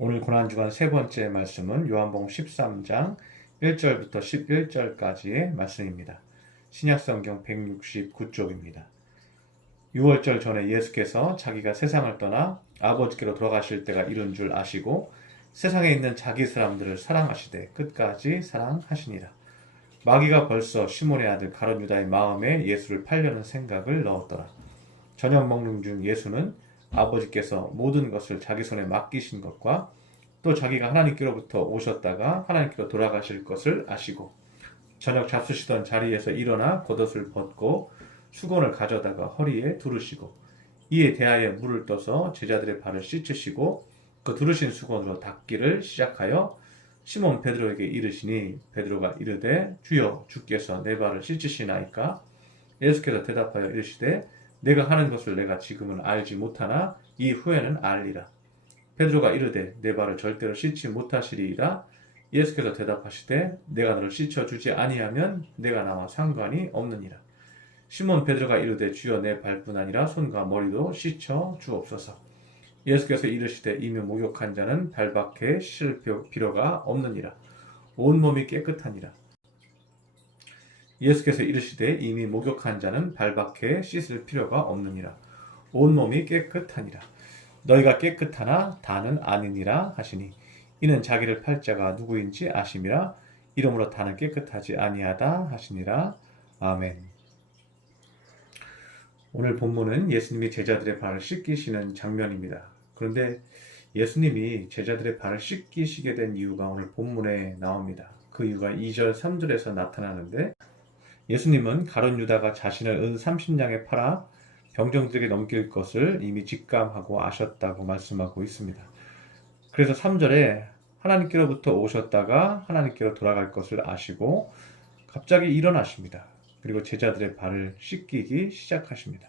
오늘 고난주간 세 번째 말씀은 요한복음 13장 1절부터 11절까지의 말씀입니다. 신약성경 169쪽입니다. 6월절 전에 예수께서 자기가 세상을 떠나 아버지께로 돌아가실 때가 이른 줄 아시고 세상에 있는 자기 사람들을 사랑하시되 끝까지 사랑하시니라. 마귀가 벌써 시몬의 아들 가룟 유다의 마음에 예수를 팔려는 생각을 넣었더라. 저녁 먹는 중 예수는 아버지께서 모든 것을 자기 손에 맡기신 것과 또 자기가 하나님께로부터 오셨다가 하나님께로 돌아가실 것을 아시고 저녁 잡수시던 자리에서 일어나 겉옷을 벗고 수건을 가져다가 허리에 두르시고 이에 대하여 물을 떠서 제자들의 발을 씻으시고 그 두르신 수건으로 닦기를 시작하여 시몬 베드로에게 이르시니 베드로가 이르되 주여 주께서 내 발을 씻으시나이까. 예수께서 대답하여 이르시되 내가 하는 것을 내가 지금은 알지 못하나 이후에는 알리라. 베드로가 이르되 내 발을 절대로 씻지 못하시리이다. 예수께서 대답하시되 내가 너를 씻어주지 아니하면 내가 나와 상관이 없느니라. 시몬 베드로가 이르되 주여 내 발뿐 아니라 손과 머리도 씻어 주옵소서. 예수께서 이르시되 이미 목욕한 자는 발밖에 씻을 필요가 없느니라. 온몸이 깨끗하니라. 예수께서 이르시되 이미 목욕한 자는 발밖에 씻을 필요가 없느니라. 온몸이 깨끗하니라. 너희가 깨끗하나 다는 아니니라 하시니 이는 자기를 팔 자가 누구인지 아심이라. 이러므로 다는 깨끗하지 아니하다 하시니라. 아멘. 오늘 본문은 예수님이 제자들의 발을 씻기시는 장면입니다. 그런데 예수님이 제자들의 발을 씻기시게 된 이유가 오늘 본문에 나옵니다. 그 이유가 2절, 3절에서 나타나는데 예수님은 가룟 유다가 자신을 은 30냥에 팔아 병정들에게 넘길 것을 이미 직감하고 아셨다고 말씀하고 있습니다. 그래서 3절에 하나님께로부터 오셨다가 하나님께로 돌아갈 것을 아시고 갑자기 일어나십니다. 그리고 제자들의 발을 씻기기 시작하십니다.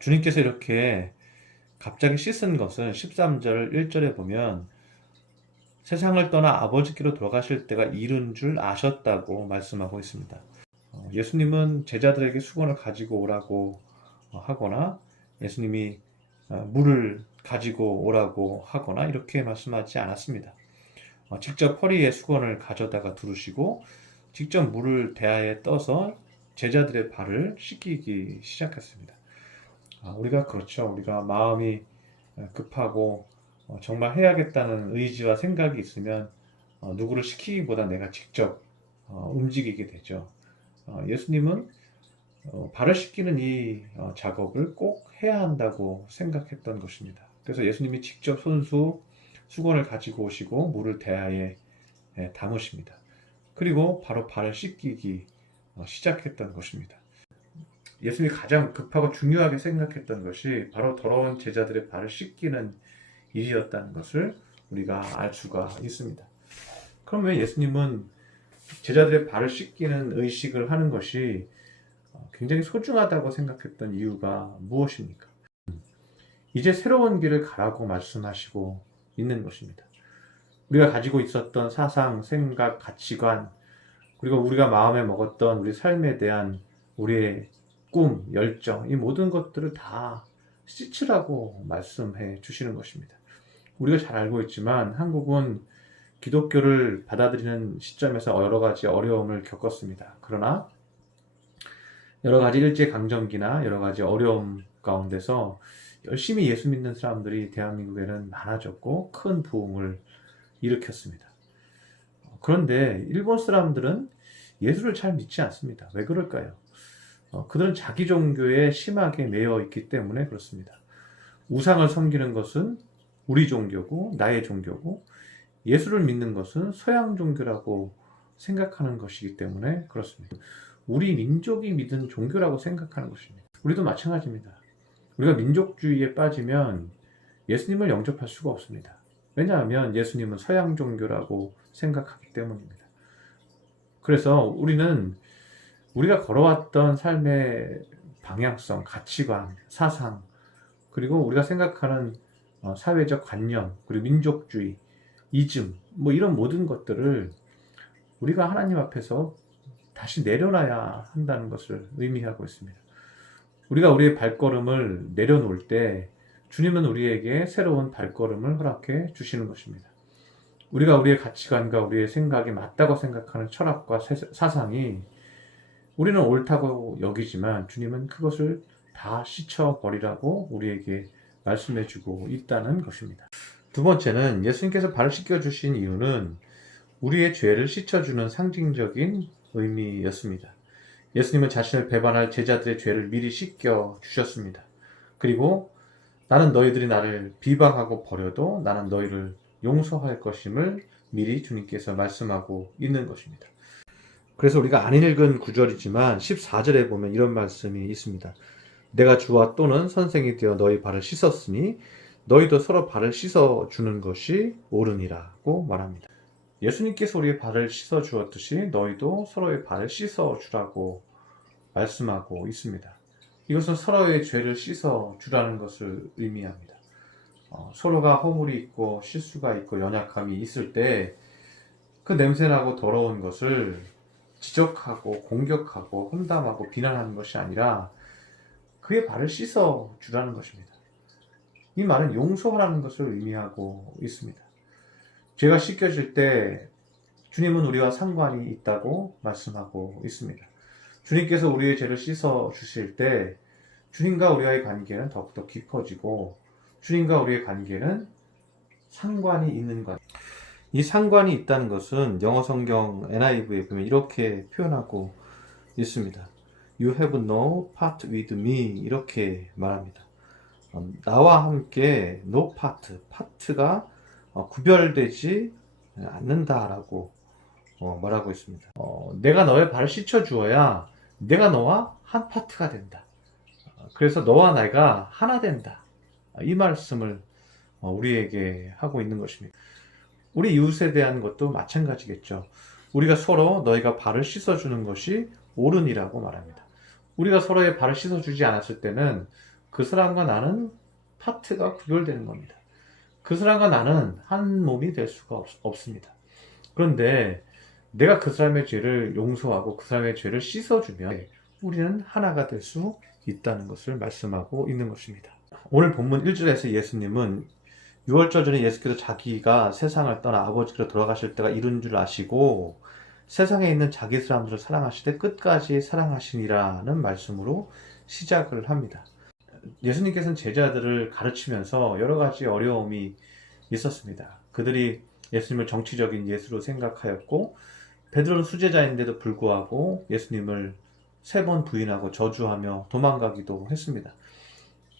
주님께서 이렇게 갑자기 씻은 것은 13절 1절에 보면 세상을 떠나 아버지께로 돌아가실 때가 이른 줄 아셨다고 말씀하고 있습니다. 예수님은 제자들에게 수건을 가지고 오라고 하거나 예수님이 물을 가지고 오라고 하거나 이렇게 말씀하지 않았습니다. 직접 허리에 수건을 가져다가 두르시고 직접 물을 대야에 떠서 제자들의 발을 씻기기 시작했습니다. 우리가 그렇죠. 우리가 마음이 급하고 정말 해야겠다는 의지와 생각이 있으면 누구를 시키기보다 내가 직접 움직이게 되죠. 예수님은 발을 씻기는 이 작업을 꼭 해야 한다고 생각했던 것입니다. 그래서 예수님이 직접 손수 수건을 가지고 오시고 물을 대야에 담으십니다. 그리고 바로 발을 씻기기 시작했던 것입니다. 예수님이 가장 급하고 중요하게 생각했던 것이 바로 더러운 제자들의 발을 씻기는 일이었다는 것을 우리가 알 수가 있습니다. 그럼 왜 예수님은 제자들의 발을 씻기는 의식을 하는 것이 굉장히 소중하다고 생각했던 이유가 무엇입니까? 이제 새로운 길을 가라고 말씀하시고 있는 것입니다. 우리가 가지고 있었던 사상, 생각, 가치관, 그리고 우리가 마음에 먹었던 우리 삶에 대한 우리의 꿈, 열정, 이 모든 것들을 다 씻으라고 말씀해 주시는 것입니다. 우리가 잘 알고 있지만 한국은 기독교를 받아들이는 시점에서 여러 가지 어려움을 겪었습니다. 그러나 여러 가지 일제강점기나 여러 가지 어려움 가운데서 열심히 예수 믿는 사람들이 대한민국에는 많아졌고 큰 부흥을 일으켰습니다. 그런데 일본 사람들은 예수를 잘 믿지 않습니다. 왜 그럴까요? 그들은 자기 종교에 심하게 매여 있기 때문에 그렇습니다. 우상을 섬기는 것은 우리 종교고 나의 종교고 예수를 믿는 것은 서양 종교라고 생각하는 것이기 때문에 그렇습니다. 우리 민족이 믿은 종교라고 생각하는 것입니다. 우리도 마찬가지입니다. 우리가 민족주의에 빠지면 예수님을 영접할 수가 없습니다. 왜냐하면 예수님은 서양 종교라고 생각하기 때문입니다. 그래서 우리는 우리가 걸어왔던 삶의 방향성, 가치관, 사상, 그리고 우리가 생각하는 사회적 관념, 그리고 민족주의, 이즘, 이런 모든 것들을 우리가 하나님 앞에서 다시 내려놔야 한다는 것을 의미하고 있습니다. 우리가 우리의 발걸음을 내려놓을 때 주님은 우리에게 새로운 발걸음을 허락해 주시는 것입니다. 우리가 우리의 가치관과 우리의 생각이 맞다고 생각하는 철학과 사상이 우리는 옳다고 여기지만 주님은 그것을 다 씻어버리라고 우리에게 말씀해주고 있다는 것입니다. 두 번째는 예수님께서 발을 씻겨주신 이유는 우리의 죄를 씻어주는 상징적인 의미였습니다. 예수님은 자신을 배반할 제자들의 죄를 미리 씻겨 주셨습니다. 그리고 나는 너희들이 나를 비방하고 버려도 나는 너희를 용서할 것임을 미리 주님께서 말씀하고 있는 것입니다. 그래서 우리가 안 읽은 구절이지만 14절에 보면 이런 말씀이 있습니다. 내가 주와 또는 선생이 되어 너희 발을 씻었으니 너희도 서로 발을 씻어주는 것이 옳으니라고 말합니다. 예수님께서 우리의 발을 씻어주었듯이 너희도 서로의 발을 씻어주라고 말씀하고 있습니다. 이것은 서로의 죄를 씻어주라는 것을 의미합니다. 서로가 허물이 있고 실수가 있고 연약함이 있을 때 그 냄새나고 더러운 것을 지적하고 공격하고 험담하고 비난하는 것이 아니라 그의 발을 씻어주라는 것입니다. 이 말은 용서하라는 것을 의미하고 있습니다. 죄가 씻겨질 때 주님은 우리와 상관이 있다고 말씀하고 있습니다. 주님께서 우리의 죄를 씻어주실 때 주님과 우리와의 관계는 더욱더 깊어지고 주님과 우리의 관계는 상관이 있는 것. 이 상관이 있다는 것은 영어 성경 NIV에 보면 이렇게 표현하고 있습니다. You have no part with me 이렇게 말합니다. 나와 함께 no part, part가 구별되지 않는다라고 말하고 있습니다. 내가 너의 발을 씻어주어야 내가 너와 한 파트가 된다. 그래서 너와 내가 하나 된다. 이 말씀을 우리에게 하고 있는 것입니다. 우리 이웃에 대한 것도 마찬가지겠죠. 우리가 서로 너희가 발을 씻어주는 것이 옳으니라고 말합니다. 우리가 서로의 발을 씻어주지 않았을 때는 그 사람과 나는 파트가 구별되는 겁니다. 그 사람과 나는 한 몸이 될 수가 없습니다. 그런데 내가 그 사람의 죄를 용서하고 그 사람의 죄를 씻어주면 우리는 하나가 될 수 있다는 것을 말씀하고 있는 것입니다. 오늘 본문 1절에서 예수님은 6월절 전에 예수께서 자기가 세상을 떠나 아버지께로 돌아가실 때가 이른 줄 아시고 세상에 있는 자기 사람들을 사랑하시되 끝까지 사랑하시니라는 말씀으로 시작을 합니다. 예수님께서는 제자들을 가르치면서 여러 가지 어려움이 있었습니다. 그들이 예수님을 정치적인 예수로 생각하였고 베드로는 수제자인데도 불구하고 예수님을 3번 부인하고 저주하며 도망가기도 했습니다.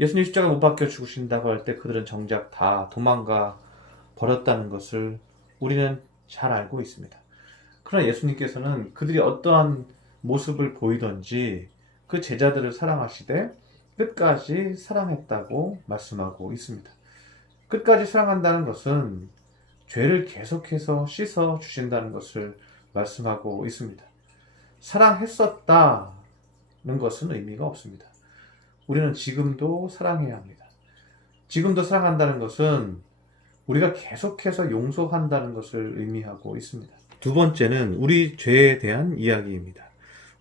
예수님 십자가 못 박혀 죽으신다고 할 때 그들은 정작 다 도망가 버렸다는 것을 우리는 잘 알고 있습니다. 그러나 예수님께서는 그들이 어떠한 모습을 보이던지 그 제자들을 사랑하시되 끝까지 사랑했다고 말씀하고 있습니다. 끝까지 사랑한다는 것은 죄를 계속해서 씻어 주신다는 것을 말씀하고 있습니다. 사랑했었다는 것은 의미가 없습니다. 우리는 지금도 사랑해야 합니다. 지금도 사랑한다는 것은 우리가 계속해서 용서한다는 것을 의미하고 있습니다. 두 번째는 우리 죄에 대한 이야기입니다.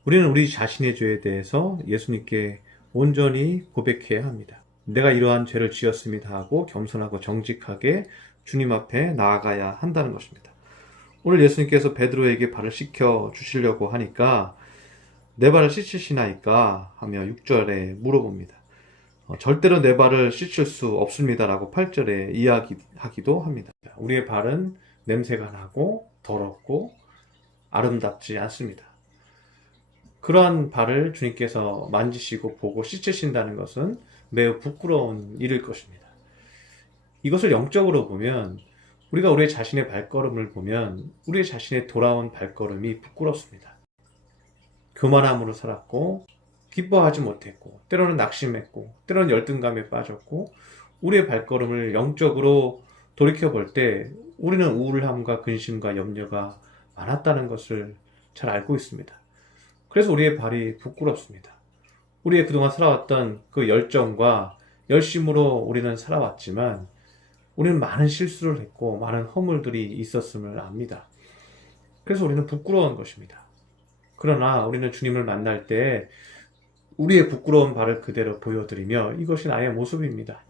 우리는 우리 자신의 죄에 대해서 예수님께 온전히 고백해야 합니다. 내가 이러한 죄를 지었습니다 하고 겸손하고 정직하게 주님 앞에 나아가야 한다는 것입니다. 오늘 예수님께서 베드로에게 발을 씻겨 주시려고 하니까 내 발을 씻으시나이까 하며 6절에 물어봅니다. 절대로 내 발을 씻을 수 없습니다라고 8절에 이야기하기도 합니다. 우리의 발은 냄새가 나고 더럽고 아름답지 않습니다. 그러한 발을 주님께서 만지시고 보고 씻으신다는 것은 매우 부끄러운 일일 것입니다. 이것을 영적으로 보면 우리가 우리 자신의 발걸음을 보면 우리 자신의 돌아온 발걸음이 부끄럽습니다. 교만함으로 살았고 기뻐하지 못했고 때로는 낙심했고 때로는 열등감에 빠졌고 우리의 발걸음을 영적으로 돌이켜볼 때 우리는 우울함과 근심과 염려가 많았다는 것을 잘 알고 있습니다. 그래서 우리의 발이 부끄럽습니다. 우리의 그동안 살아왔던 그 열정과 열심으로 우리는 살아왔지만 우리는 많은 실수를 했고 많은 허물들이 있었음을 압니다. 그래서 우리는 부끄러운 것입니다. 그러나 우리는 주님을 만날 때 우리의 부끄러운 발을 그대로 보여드리며 이것이 나의 모습입니다.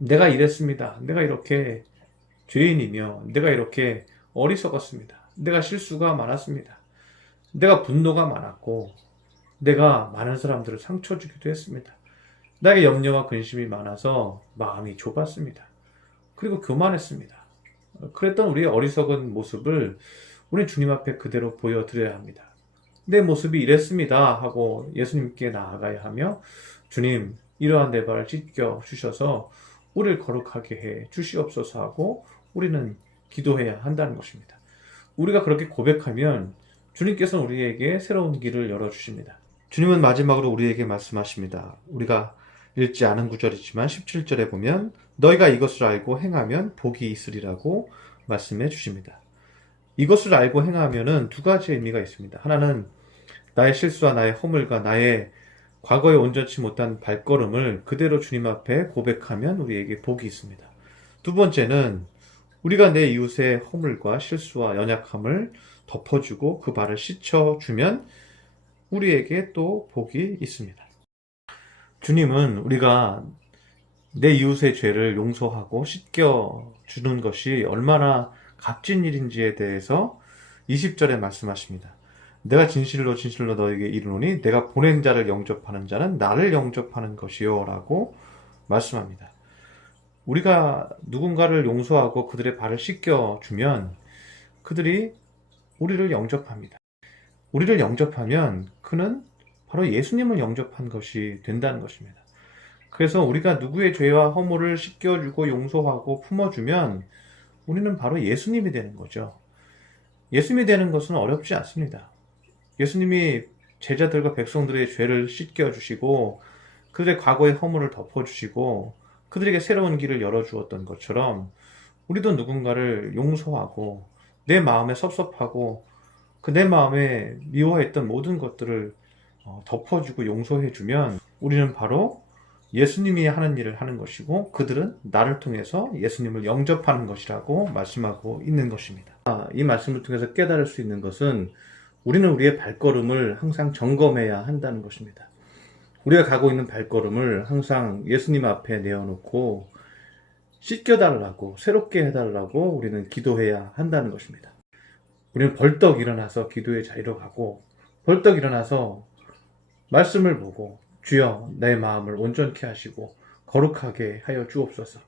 내가 이랬습니다. 내가 이렇게 죄인이며 내가 이렇게 어리석었습니다. 내가 실수가 많았습니다. 내가 분노가 많았고 내가 많은 사람들을 상처 주기도 했습니다. 나에게 염려와 근심이 많아서 마음이 좁았습니다. 그리고 교만했습니다. 그랬던 우리의 어리석은 모습을 우리 주님 앞에 그대로 보여드려야 합니다. 내 모습이 이랬습니다 하고 예수님께 나아가야 하며 주님 이러한 내 발을 씻겨 주셔서 우리를 거룩하게 해 주시옵소서 하고 우리는 기도해야 한다는 것입니다. 우리가 그렇게 고백하면 주님께서는 우리에게 새로운 길을 열어주십니다. 주님은 마지막으로 우리에게 말씀하십니다. 우리가 읽지 않은 구절이지만 17절에 보면 너희가 이것을 알고 행하면 복이 있으리라고 말씀해 주십니다. 이것을 알고 행하면은 두 가지 의미가 있습니다. 하나는 나의 실수와 나의 허물과 나의 과거에 온전치 못한 발걸음을 그대로 주님 앞에 고백하면 우리에게 복이 있습니다. 두 번째는 우리가 내 이웃의 허물과 실수와 연약함을 덮어주고 그 발을 씻어주면 우리에게 또 복이 있습니다. 주님은 우리가 내 이웃의 죄를 용서하고 씻겨주는 것이 얼마나 값진 일인지에 대해서 20절에 말씀하십니다. 내가 진실로 진실로 너에게 이르노니 내가 보낸 자를 영접하는 자는 나를 영접하는 것이요 라고 말씀합니다. 우리가 누군가를 용서하고 그들의 발을 씻겨주면 그들이 우리를 영접합니다. 우리를 영접하면 그는 바로 예수님을 영접한 것이 된다는 것입니다. 그래서 우리가 누구의 죄와 허물을 씻겨주고 용서하고 품어주면 우리는 바로 예수님이 되는 거죠. 예수님이 되는 것은 어렵지 않습니다. 예수님이 제자들과 백성들의 죄를 씻겨주시고 그들의 과거의 허물을 덮어주시고 그들에게 새로운 길을 열어주었던 것처럼 우리도 누군가를 용서하고 내 마음에 섭섭하고 그 내 마음에 미워했던 모든 것들을 덮어주고 용서해주면 우리는 바로 예수님이 하는 일을 하는 것이고 그들은 나를 통해서 예수님을 영접하는 것이라고 말씀하고 있는 것입니다. 이 말씀을 통해서 깨달을 수 있는 것은 우리는 우리의 발걸음을 항상 점검해야 한다는 것입니다. 우리가 가고 있는 발걸음을 항상 예수님 앞에 내어놓고 씻겨달라고 새롭게 해달라고 우리는 기도해야 한다는 것입니다. 우리는 벌떡 일어나서 기도의 자리로 가고 벌떡 일어나서 말씀을 보고 주여 내 마음을 온전케 하시고 거룩하게 하여 주옵소서.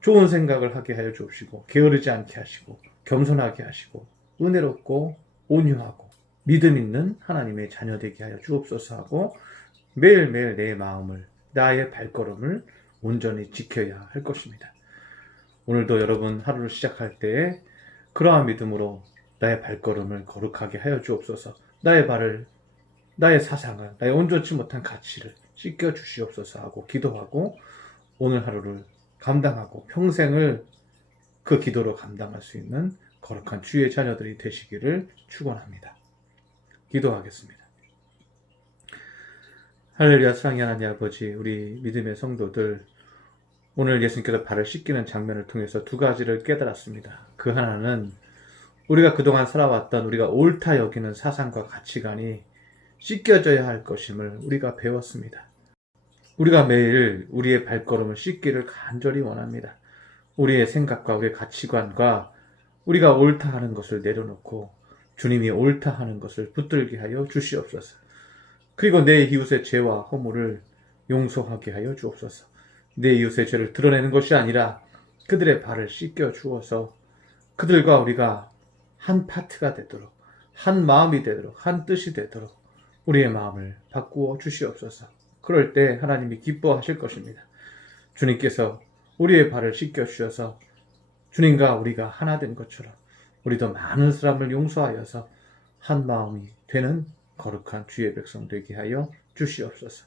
좋은 생각을 하게 하여 주옵시고 게으르지 않게 하시고 겸손하게 하시고 은혜롭고 온유하고 믿음 있는 하나님의 자녀 되게 하여 주옵소서 하고 매일매일 내 마음을 나의 발걸음을 온전히 지켜야 할 것입니다. 오늘도 여러분 하루를 시작할 때에 그러한 믿음으로 나의 발걸음을 거룩하게 하여 주옵소서. 나의 발을 나의 사상을 나의 온전치 못한 가치를 씻겨 주시옵소서 하고 기도하고 오늘 하루를 감당하고 평생을 그 기도로 감당할 수 있는 거룩한 주의 자녀들이 되시기를 축원합니다. 기도하겠습니다. 할렐루야. 사랑의 하나님 아버지, 우리 믿음의 성도들 오늘 예수님께서 발을 씻기는 장면을 통해서 두 가지를 깨달았습니다. 그 하나는 우리가 그동안 살아왔던 우리가 옳다 여기는 사상과 가치관이 씻겨져야 할 것임을 우리가 배웠습니다. 우리가 매일 우리의 발걸음을 씻기를 간절히 원합니다. 우리의 생각과 우리의 가치관과 우리가 옳다 하는 것을 내려놓고 주님이 옳다 하는 것을 붙들게 하여 주시옵소서. 그리고 내 이웃의 죄와 허물을 용서하게 하여 주옵소서. 내 이웃의 죄를 드러내는 것이 아니라 그들의 발을 씻겨 주어서 그들과 우리가 한 파트가 되도록, 한 마음이 되도록, 한 뜻이 되도록 우리의 마음을 바꾸어 주시옵소서. 그럴 때 하나님이 기뻐하실 것입니다. 주님께서 우리의 발을 씻겨 주셔서 주님과 우리가 하나 된 것처럼 우리도 많은 사람을 용서하여서 한 마음이 되는 거룩한 주의 백성 되게 하여 주시옵소서.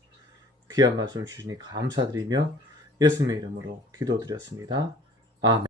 귀한 말씀 주시니 감사드리며 예수님의 이름으로 기도드렸습니다. 아멘.